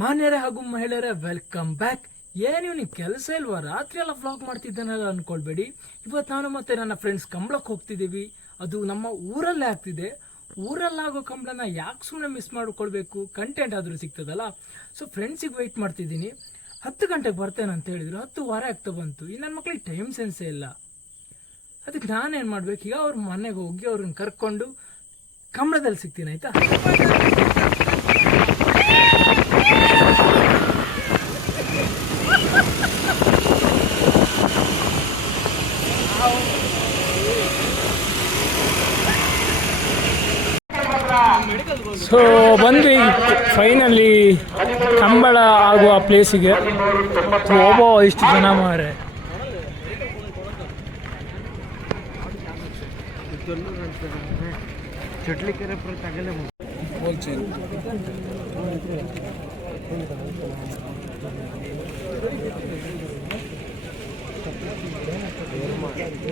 ಮಾನ್ಯರೇ ಹಾಗೂ ಮಹಿಳೆಯರೇ welcome back. ಏನು ನೀವು ಕೆಲಸ ಇಲ್ವಾ? ರಾತ್ರಿ ಎಲ್ಲ ವ್ಲಾಗ್ ಮಾಡ್ತಿದ್ದಾನಲ್ಲ ಅನ್ಕೊಳ್ಬೇಡಿ. ಇವತ್ತು ನಾನು ಮತ್ತೆ ನನ್ನ ಫ್ರೆಂಡ್ಸ್ ಕಂಬಳಕ್ಕೆ ಹೋಗ್ತಿದ್ದೀವಿ. ಅದು ನಮ್ಮ ಊರಲ್ಲೇ ಆಗ್ತಿದೆ. ಊರಲ್ಲಾಗೋ ಕಂಬಳನ ಯಾಕೆ ಸುಮ್ಮನೆ ಮಿಸ್ ಮಾಡಿಕೊಳ್ಬೇಕು? ಕಂಟೆಂಟ್ ಆದರೂ ಸಿಗ್ತದಲ್ಲ. ಸೊ ಫ್ರೆಂಡ್ಸಿಗೆ ವೆಯ್ಟ್ ಮಾಡ್ತಿದ್ದೀನಿ. ಹತ್ತು ಗಂಟೆಗೆ ಬರ್ತೇನೆ ಅಂತ ಹೇಳಿದ್ರು. ಹತ್ತು ವಾರ ಆಗ್ತಾ ಬಂತು. ಈ ನನ್ನ ಮಕ್ಳಿಗೆ ಟೈಮ್ ಸೆನ್ಸೇ ಇಲ್ಲ. ಅದಕ್ಕೆ ನಾನೇನು ಮಾಡ್ಬೇಕು? ಈಗ ಅವ್ರ ಮನೆಗೆ ಹೋಗಿ ಅವ್ರನ್ನ ಕರ್ಕೊಂಡು ಕಂಬಳದಲ್ಲಿ ಸಿಗ್ತೀನಿ, ಆಯ್ತಾ? ಸೊ ಬಂದ್ವಿ ಫೈನಲಿ ಕಂಬಳ ಆಗುವ ಪ್ಲೇಸಿಗೆ ಓಬೋ ಇಷ್ಟು ಜನ ಮಾರೆ ಅವರಂತ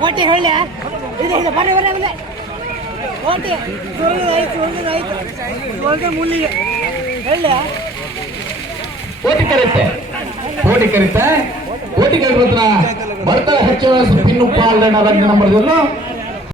ಕೋಟೆ ಹೊಳ್ಳೆ ಇದು ಇದು ಬರ್ರಿ ಬರ್ರಿ ಬರ್ರಿ ಕೋಟಿ. ಐದು, ಸುರಿದು ಐದು. ಸುರಿದು ಮುಳ್ಳಿಗೆ. ಹೇಳಿ ಕೋಟಿ ಕರೆಯುತ್ತೆ. ಕೋಟಿ ಕರೀತೆ ಕೋಟಿ ಕರೆದ ಬರ್ತಾರೆ ಹೆಚ್ಚು ಪಿನ್ನು ಪಾಲ್ಡಣ ರಂಗ ನಂಬರ್ದಲ್ಲೂ